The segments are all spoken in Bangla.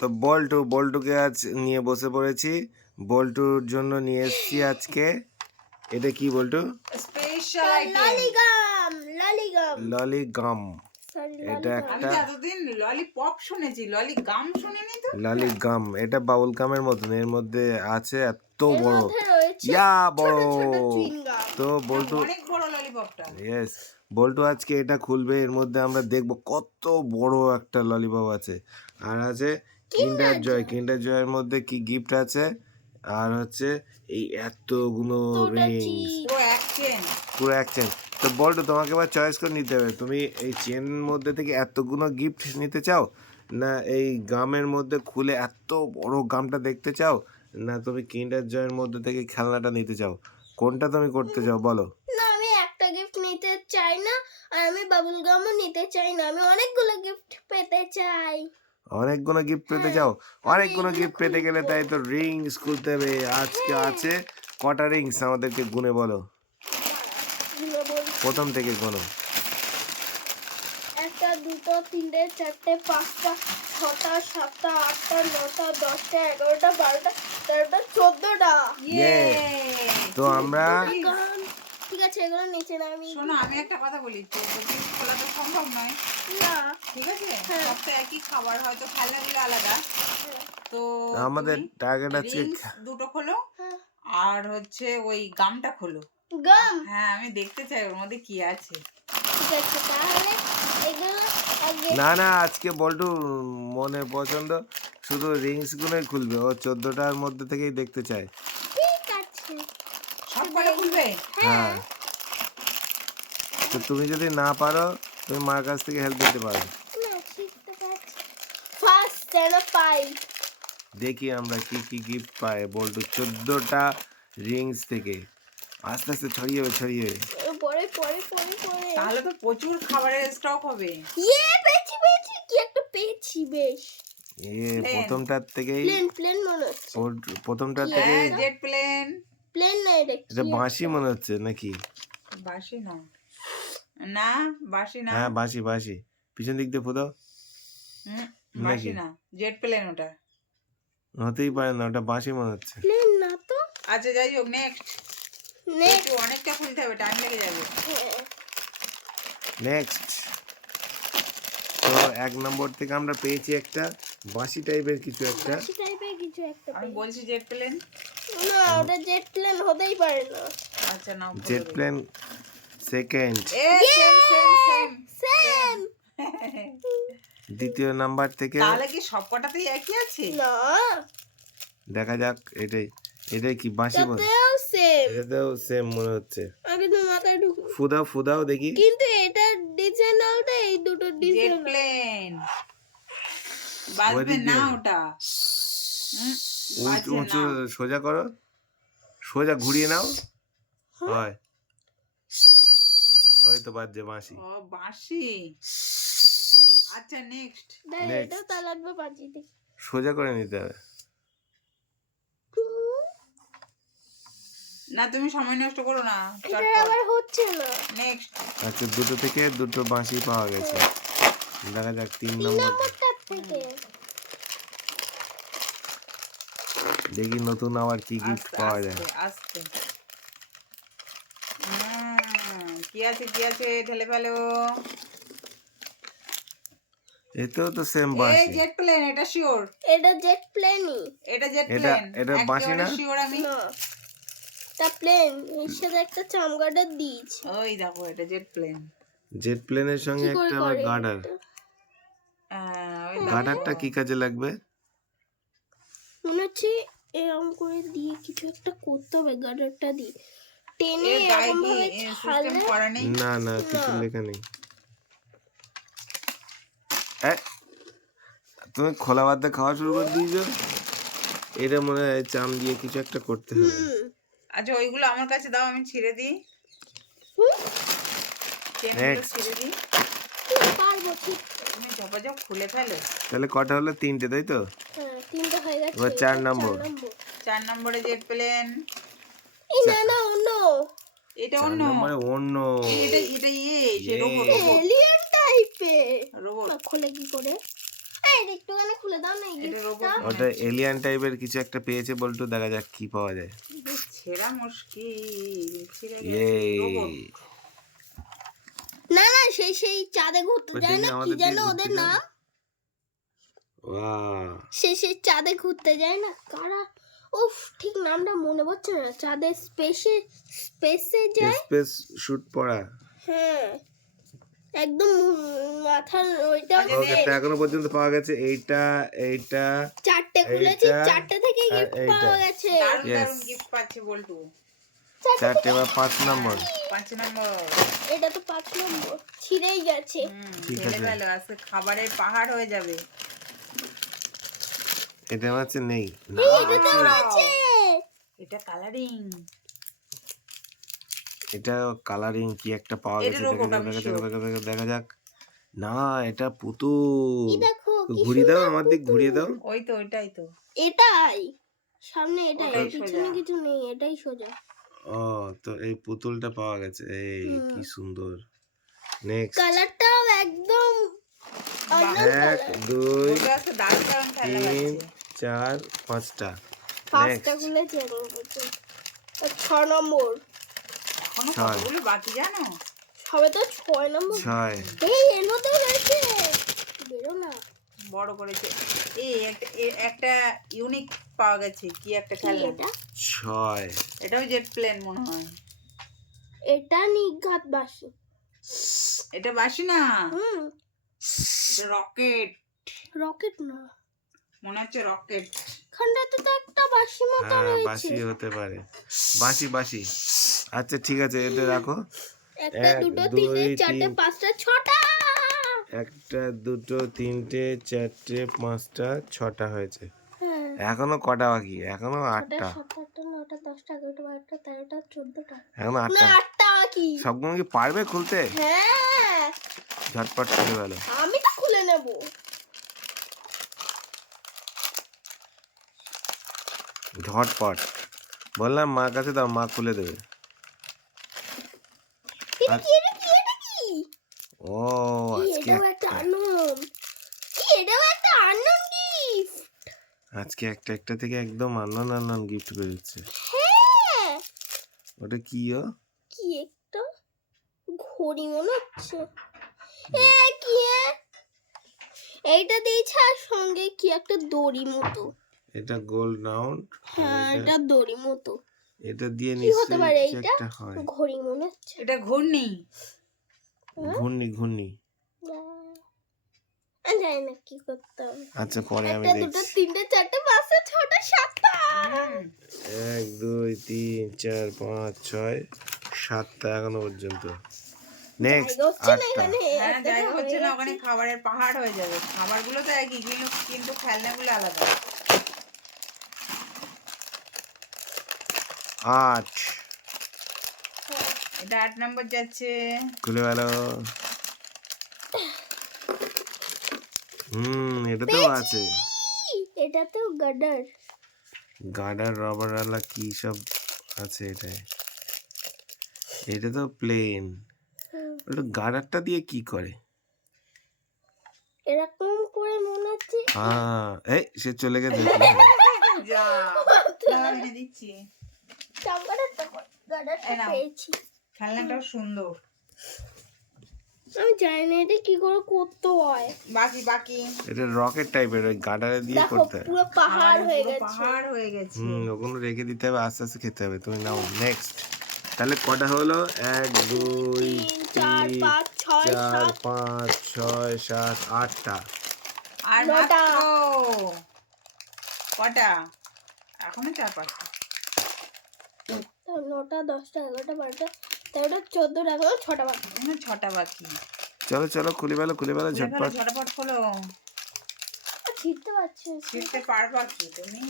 তো বল্টুকে আজ নিয়ে বসে পড়েছি। বল্টুর জন্য নিয়ে এসেছি আজকে, এটা কি বল্টু? Special item ললিগাম। এটা আমি একটা তো এতদিন ললিপপ শুনেছি, ললিগাম শুনিনি তো। ললিগাম, এটা বাবুল গামের মতন, এর মধ্যে আছে এত বড়, বড়। তো বল্টু অনেক বড় ললিপপটা। ইয়েস, বল্টু আজকে এটা খুলবে, এর মধ্যে আমরা দেখব কত বড় একটা ললিপপ আছে। আর আছে কিন্ডার জয়ের মধ্যে কি গিফট আছে, আর হচ্ছে এই এতগুলো রিংস, পুরো এক চেন। তো বল্টু তোমাকে এবার চয়েস করে নিতে হবে, তুমি এই চেনের মধ্যে থেকে এতগুলো গিফট নিতে চাও, না এই গামের মধ্যে খুলে এত বড় গামটা দেখতে চাও, না তুমি কিন্ডার জয়ের মধ্যে থেকে খেলনাটা নিতে চাও? কোনটা তুমি করতে চাও বলো? না, আমি একটা গিফট নিতে চাই না, আর আমি বাবুল গামও নিতে চাই না, আমি অনেকগুলো গিফট পেতে চাই। অনেকগুলো গিফট পেতে চাও? অনেকগুলো গিফট পেতে গেলে তাই তো রিংস খুলতে হবে। আজকে আছে কটা রিংস আমাদেরকে গুনে বলো, প্রথম থেকে গোনো। 1 2 3 4 5 6 7 8 9 10 11 12 13 14টা। তো আমরা ঠিক আছে, এগুলো নিচে না। আমি শোনো, আমি একটা কথা বলি, তো জিনিস খোলা তো সম্ভব নয়, না, ঠিক আছে? সব তো একই খাবার, হয়তো খেলনাগুলো আলাদা। তো আমাদের টার্গেট আছে রিংস দুটো খোলো, আর হচ্ছে ওই গামটা খোলো। গাম। হ্যাঁ, আমি দেখতে চাই ওর মধ্যে কি আছে। ঠিক আছে, তাহলে এগুলো আগে। না আজকে বল্টু মনে পছন্দ, শুধু রিংস গুলোই খুলবে, ও 14টার মধ্যে থেকেই দেখতে চায়। ঠিক আছে, সব কটা খুলবে? হ্যাঁ, তো তুমি যদি না পারো, তুমি মার কাছ থেকে হেল্প নিতে পারো। না শিখতে পারছি। ফার্স্ট যেন পাই। দেখি আমরা কি কি গিফট পাই বল্টু 14টা রিংস থেকে। আস্তে আস্তে ছড়িয়ে পরে পরে পরে পরে তাহলে তো প্রচুর খাবারের স্টক হবে। পেয়েছি কি একটা পেয়েছি বেশ। প্রথমটার থেকেই প্লেন মনে হচ্ছে। প্রথমটার হ্যাঁ, থেকেই জেট প্লেন। প্লেন না, এটা এটা বাঁশি মনে হচ্ছে নাকি? বাঁশি না, না বাঁশি না। হ্যাঁ বাঁশি, পিছন দিক দিয়ে ফুদাও। বাঁশি না, জেট প্লেন ওটা। হতেই পারে না, ওটা বাঁশি মনে হচ্ছে। প্লেন না তো। আচ্ছা, যাই হোক, নেক্সট। অনেকটা খুলতে হবে, টাইম লেগে যাবে। নেক্সট, তো 1 নম্বর থেকে আমরা পেয়েছি একটা বাঁশি টাইপের কিছু একটা। আমি বলছি জেট প্লেন। না, ওটা জেট প্লেন হতেই পারে না। আচ্ছা, নাও। Jet plane second. সেম। দ্বিতীয় নাম্বার থেকে তাহলে কি সবকটাতেই একই আছে? না, দেখা যাক, এটাই কি বাঁশি বলে? এটাও সেম। এটাতেও সেম মনে হচ্ছে। আগে তো মাথায় ঢুকো। ফুদাও দেখি। কিন্তু এটা ডিজাইন আলাদা, এই দুটো জেট ডিজাইন। প্লেন বাজবে না ওটা। উঁচু সোজা করো, সোজা ঘুরিয়ে নাও, হয়। ওই তো বাজছে বাঁশি। ও, বাঁশি। আচ্ছা, নেক্সট। এটা তা লাগবে বাজি দেখি। সোজা করে নিতে হবে। না, তুমি সময় নষ্ট করো না, এটা আবার হচ্ছে না। নেক্সট। আচ্ছা, দুটো থেকে দুটো বাঁশি পাওয়া গেছে। দেখা যাক 3 নম্বরটার থেকে দেখি নতুন আবার কি গিফট পাওয়া যায়। আস্তে কি আছে ঢেলে ফেলো। এতেও তো সেম এই বাঁশি। জেট প্লেন, এটা শিওর। এটা জেট প্লেনই। এটা জেট প্লেন। এটা বাঁশি না? শিওর আমি। না, এটা প্লেন, এর সাথে একটা চামগার্ডার দিয়েছে। ওই দেখো, এটা জেট প্লেন। জেট প্লেনের সঙ্গে কি করে একটা আবার করে গার্ডার। গার্ডারটা কি কাজে লাগবে? মনে হচ্ছে এরকম করে দিয়ে কিছু একটা করতে হবে, গার্ডারটা দিয়ে টেনে এর গায়ে এরকম কি ভাবে সিস্টেম ছাড়লে। করা নেই? না কিছু লেখা নেই। তুমি খোলা ভাত দিয়ে খাওয়া শুরু করে দিয়েছো। এটা মনে হয় চাম দিয়ে কিছু একটা করতে হবে। আচ্ছা, ওইগুলো আমার কাছে দাও, আমি ছিঁড়ে দিই। Next. ছিঁড়ে দিই। পারবো ঠিক। তুমি ঝপাঝপ খুলে ফেলো। তাহলে কটা হলো? 3টে, তাই তো? হ্যাঁ, 3টা হয়ে গেছে। এবার 4 নম্বর। 4 নম্বরে জেট প্লেন। এই না অন্য। এটা 4 অন্য। নম্বরে অন্য। এটা সে রোবট। এলিয়েন টাইপের। রোবট। খোলে কি করে? এই একটুখানি খুলে দাও না এই এটা গিফটটা। রোবট ওটা এলিয়ান টাইপের কিছু একটা পেয়েছে বল্টু, দেখা যাক কি পাওয়া যায়। ছেঁড়া মুশকিল ছিঁড়ে ইয়ে গেছে রোবট। না না সেই চাঁদে ঘুরতে ওই যায় দেখি না, কি আমাদের যেন দিকে ওদের ঘুরতে নাম? যাও। বাহ, সেই চাঁদে ঘুরতে যায় না কারা? উফ, ঠিক নামটা মনে পড়ছে না। চাঁদের স্পেসে যায়। স্পেস শুট পড়া। হ্যাঁ, একদম মাথার ওইটা। ওকে, তো এখনো পর্যন্ত পাওয়া গেছে এইটা, এইটা, চারটে খুলেছি, এইটা, চারটে থেকে আর গিফট এইটা। পাওয়া গেছে। দারুণ Yes. দারুণ গিফট পাচ্ছে বল্টু। চারটে, এবার 5 নম্বর। 5 নম্বর। এটা তো 5 নম্বর, ছিঁড়েই গেছে। ঠিক ঢেলে আছে। ফেলো, আজকে খাবারের পাহাড় হয়ে যাবে। এটা আমার কাছে নেই না, এটাতেও রয়েছে। এটা কালারিং। এটা কালারিং কি একটা পাওয়া এটা গেছে, robot, দেখা আমি যাক, sure. দেখা যাক। না, এটা পুতুল। কি দেখো, তো কি ঘুরিয়ে দাও, সুন্দর আমার দিক ঘুরিয়ে দাও। ওই তো ওইটাই তো। এটাই সামনে, এটাই ওটাই পিছনে সোজা। কিছু নেই, এটাই সোজা। ও, তো এই পুতুলটা পাওয়া গেছে, এই কি সুন্দর। নেক্সট, কালারটাও একদম অন্য 1 2 ওটা আজকে দারুণ দারুণ খেলা 3 পাচ্ছে। 4 5টা। 5টা খুলেছি আমি। 6 নম্বর, এখনো ছয়। কতগুলো বাকি জানো? হবে তো 6 নম্বর। 6 এই এর মধ্যেও রয়েছে, বেরো না। বড় করেছে। এই একটা ইউনিক পাওয়া গেছে, কি একটা কি খেলনা। এটা? 6 এটাও জেট প্লেন মনে হয়। এটা নিঘাত বাসি। এটা বাসি না, হুম, এটা রকেট। রকেট না, মনে হচ্ছে রকেট। খানটাতে তো একটা বাসি মতো হ্যাঁ, রয়েছে। বাসি হতে পারে, বাসি। আচ্ছা ঠিক আছে, এটা রাখো। একটা, 1 দুটো, 2 তিনটে, চারটে, 3 5টা, 6টা। 1টা 2টো 3টে 4টে 5টা 6টা হয়েছে। হ্যাঁ, এখনো কটা বাকি? এখনো 6টা, 8টা। 7টা, 8টা, 9টা, 10টা, 11টা, 12টা, 13টা, 14টা। এখনো না, 8টা। 8টা বাকি। সবগুলো কি পারবে খুলতে? হ্যাঁ, ঝটপট খুলে গেল। আমি তো খুলে নেব। ঝটপট বললাম, মার কাছে দাও, মা খুলে দেবে। এটা কি, এটা কি, এটা কি? ও, কি, আজকে এটাও একটা আনন। কি, এটাও একটা আনন গিফট। আজকে একটা থেকে একদম আনন গিফট বেরোচ্ছে। হ্যাঁ, ওটা কি? কি একটা ঘড়ি মনে হচ্ছে। এ কি এ? এইটা দিয়েছে আর সঙ্গে কি একটা দড়ি মতো। এটা গোল্ড রাউন্ড। হ্যাঁ, এটা দড়ি মতো। এটা দিয়ে কি হতে পারে নিশ্চয়ই কিছু এইটা? একটা হয়। ঘড়ি মনে হচ্ছে। এটা ঘূর্ণি। ঘূর্ণি। আমি জানি না কি করতে হবে। আচ্ছা, পরে আমি 1টা, 2টো, দেখছি। 3টে, 4টে, 5টা, 6টা, 7টা। 1 2 3 4 5 6 7টা এখনো পর্যন্ত। নেক্সট, জায়গা হচ্ছে না 8টা। এখানে। হ্যাঁ, একটা জায়গা হচ্ছে হয়ে না, গেছে। ওখানে খাবারের পাহাড় হয়ে যাবে। খাবারগুলো তো একই, কিন্তু খেলনাগুলো আলাদা। 8 এটা 8 নম্বর যাচ্ছে। খুলে গেল। এটাতেও আছে। এটাতেও গার্ডার। গার্ডার, রবার আলা কি সব আছে এটায়। এটা তো প্লেন। ওটা গার্ডারটা দিয়ে কি করে? এরকম করে মনে হচ্ছে। এই সে চলে গেছে। যা, দাঁড়াও, এনে দিচ্ছি। গার্ডারটা এই নাও। পেয়েছি। খেলনাটাও সুন্দর। আমি জানি না এটা কি করে করতে হয়। বাকি এটা রকেট টাইপের, ওই গার্ডারে দিয়ে দেখো করতে হয়। পুরো পাহাড় হয়ে পুরো গেছে। পাহাড় হয়ে গেছে। ওগুলো রেখে দিতে হবে, আস্তে আস্তে খেতে হবে। তুমি নাও নেক্সট। তাহলে কটা হলো? 1 2 3 4 3 5 6 4 7 5 6 7 8টা। আর নটা। মাত্র কটা? এখনো 4-5টা। 9টা 10টা 11টা 12টা 13টা 14টা 6টা বাকি। এখনো 6টা বাকি। চলো খুলে ফেলো খুলে ফেলো, ঝটপট। ঝটপট খোলো। ছিটতে পারছি না। ছিঁড়তে পারবা কি তুমি?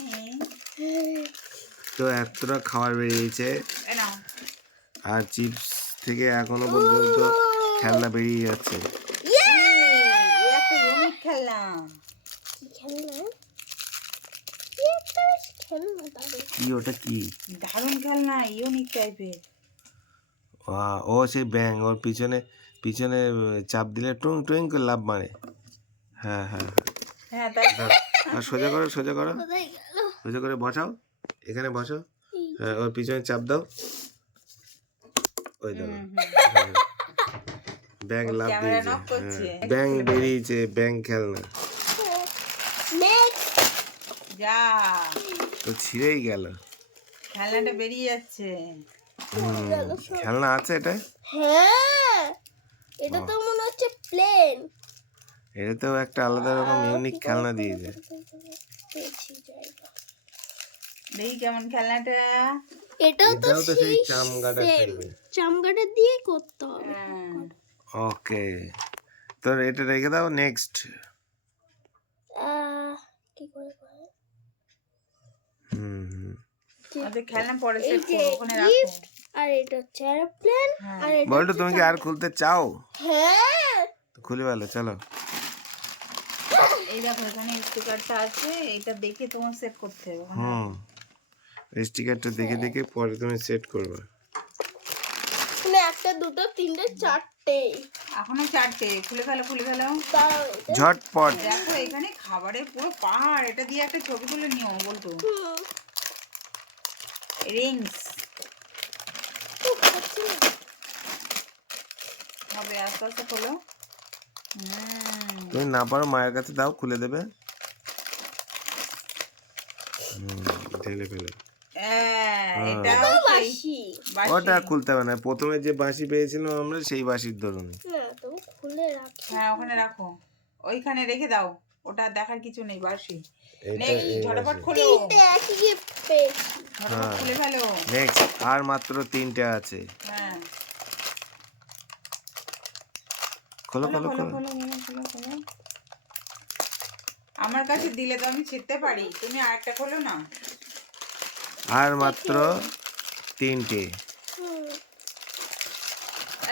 তো এতটা খাবার বেরিয়েছে, এই নাও। আর চিপস থেকে এখনো পর্যন্ত খেলনা বেরিয়ে যাচ্ছে। এই একটা ইউনিক খেলনা। কি খেলনা? কি একটা বেশ খেলনা তাদের। কি ওটা কি? দারুণ খেলনা, ইউনিক টাইপের। ও সেই ব্যাং, ওর পিছনে চাপ দিলে টুং টুং করে লাভ মারে। হ্যাঁ। হ্যাঁ তাই তো। আর সোজা করো, সোজা করো, কোথায় গেল? সোজা করে বসাও, এখানে বসো। এই হ্যাঁ, ওর পিছনে চাপ দাও। ওই দেখো, হুম, হ্যাঁ, ব্যাং ওর লাভ ক্যামেরা দিয়েছে। নক করছে। হ্যাঁ, ব্যাং বেরিয়েছে, ব্যাং খেলনা next যা তো ছিঁড়েই গেল। খেলনাটা বেরিয়ে যাচ্ছে। খেলনা আছে এটা? হ্যাঁ, এটা তো মনে হচ্ছে প্লেন। এটাতেও একটা আলাদা রকম ইউনিক খেলনা দিয়েছে। পেয়েছি জায়গা। দেখি কেমন খেলনাটা। এটাও তো এটাও তো সেই সেই চামগাডার সেম টাইপের। চামগাটা দিয়ে করতে হবে। হ্যাঁ। ওকে, তো এটা রেখে দাও। নেক্সট। কি করে করে? হুম, আমাদের খেলনা পরে এই সেট যে করবো, ওখানে রাখো। gift, আর এটা হচ্ছে এরোপ্লেন, হ্যাঁ। আর এটা বলতো হচ্ছে তুমি কি আর চামড়া। খুলতে চাও? হ্যাঁ, তো খুলে ভালো, চলো। এই দেখো এখানে স্টিকারটা আছে, এইটা দেখে তোমার সেট করতে হবে ওখানে হুম, রাখো। স্টিকারটা দেখে দেখে পরে তুমি সেট করবে। মানে একটা দুটো তিনটে চারটে। এখনো 4টে। খুলে ফেলো, খুলে ফেলো। দাঁড়াও, এটা- ঝটপট। দেখো এখানে খাবারের পুরো পাহাড়। এটা দিয়ে একটা ছবি তুলে নিও বলতো। হুম, রিংস ও, খাচ্ছি না। হবে, আস্তে আস্তে খোলো। তুমি না পারো মায়ের কাছে দাও, খুলে দেবে। ঢেলে ফেলে। এটাও সেই বাসি। বাঁশি। ওটা খুলতে হবে না, প্রথমে যে বাঁশি পেয়েছিলাম আমরা সেই বাঁশির ধরুন। না, তো খুলে রাখি। হ্যাঁ ওখানে রাখো, ওইখানে রেখে দাও। ওটা দেখার কিছু নেই, বাঁশি। এইটা নেক্সট, এই ঝটাপট বাঁশি। খোলো, তিনটে একই gift পেয়েছি। ঝটাপট হ্যাঁ। খুলে ফেলো। নেক্সট, আর মাত্র 3টে আছে। হ্যাঁ খোলো খোলো খোলো খোলো খোলো। খোলো খোলো খোলো খোলো। আমার কাছে দিলে তো আমি ছিঁড়তে পারি, তুমি আরেকটা খোলো না। আর মাত্র 3টে। হুম,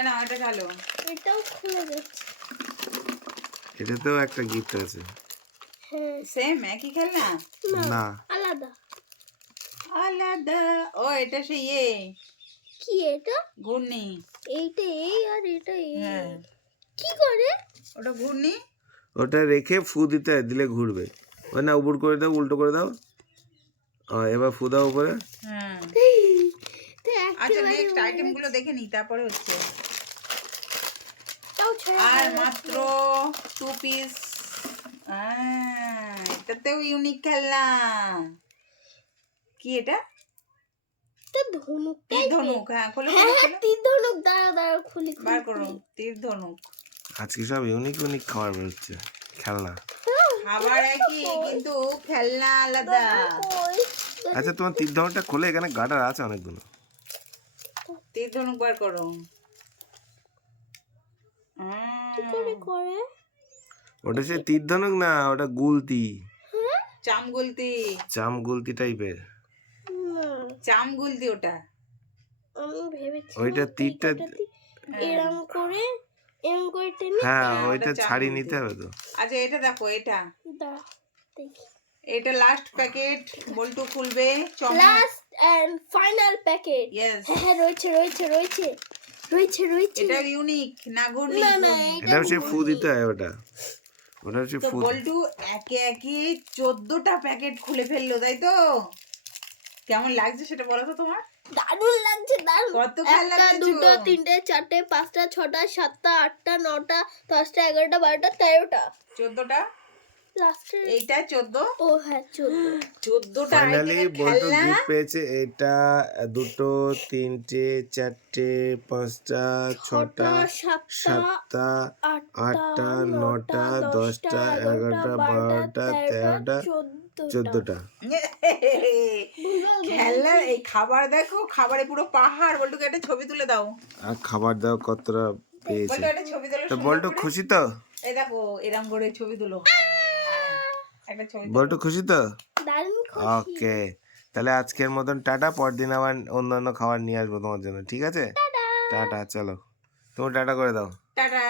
না এটা ঢালো। এটাও খুলে যাচ্ছে। এটাতেও একটা গিফট আছে। হ্যাঁ, সেম একই খেলনা, না, আলাদা। আলাদা। ও এটা সেই কি এটা? ঘূর্ণি। এইটা এই আর এটা এই। হ্যাঁ কি করে? ওটা ঘূর্ণি। ওটা রেখে ফু দিতে হয়, দিলে ঘুরবে। ওই না, উপর করে দাও, উল্টো করে দাও। এবার ফু দাও উপরে। হ্যাঁ তো আচ্ছা, একেবারে নেক্সট আইটেম গুলো দেখে নি, তারপরে হচ্ছে। তাও ছেড়ে আর দেওয়া মাত্র 2 পিস। এটাতেও ইউনিক খেলনা। কি এটা? তো ধনুক তীর ধনুক। হ্যাঁ খোলো হ্যাঁ খোলো হ্যাঁ, খোলো। তীর ধনুক। দাঁড়া দাঁড়া, খুলি বার খুলি করো খুলি। তীর ধনুক। আজকে সব ইউনিক ইউনিক খাবার বেরোচ্ছে, খেলনা। খাবার একই কিন্তু খেলনা আলাদা। কই? আচ্ছা, তোমার তীর ধনুকটা খোলে, এখানে গাটার আছে অনেকগুলো। তীর ধনুক বার করো। কি করে করে? ওটা সে তীর ধনুক না, ওটা গুলতি, চাম গুলতি। চাম গুলতি টাইপের। না, চাম গুলতি ওটা। আমি ভেবেছি ওইটা তীরটা, এরম করে টেনে। হ্যাঁ ওটা ওইটা চাম ছাড়িয়ে গুলতি। নিতে হবে তো। আচ্ছা এটা দেখো, এটা দাঁড়া, দেখি। এটা লাস্ট প্যাকেট। বল্টু খুলবে। চমক। Last and final packet. Yes, হ্যাঁ হ্যাঁ, রয়েছে রয়েছে রয়েছে রয়েছে রয়েছে। এটা ইউনিক না ঘূর্ণি। না না, ঘূর্ণি। এটা হচ্ছে ফু দিতে হয় ওটা, ওটা হচ্ছে তো ফু। বল্টু একে একে 14টা প্যাকেট খুলে ফেললো, তাই তো? কেমন লাগছে সেটা বলো তো তোমার? দারুণ লাগছে, দারুণ। কত খেলনা একটা পেয়েছো? দুটো তিনটে চারটে পাঁচটা ছটা সাতটা আটটা নটা 10টা 11টা 12টা 13টা। 14টা। লাস্টে এইটা 14। ও হ্যাঁ, 14। 14টা ফাইনালি আইটেমের বল্টু খেলনা। গিফট পেয়েছে। এটা 2, 3, 4, 5, 6, 7, 8, 9, 10, 11, 12, 13, 14টা। খেলনা এই খাবার দেখো, খাবারে পুরো পাহাড়। বল্টুকে একটা ছবি তুলে দাও। আর খাবার দাও কতটা পেয়েছে। বল্টু একটা ছবি তুলো তো সুন্দর বল্টু করে। খুশি তো? এই দেখো এরম করে ছবি তুলো। একটা ছবি তুলো। বল্টু খুশি তো? দারুণ খুশি। ওকে, তাহলে আজকের মতন টাটা। পরদিন আবার অন্যান্য খাবার নিয়ে আসবো তোমার জন্য, ঠিক আছে? টাটা, চলো তুমি টাটা করে দাও। টাটা।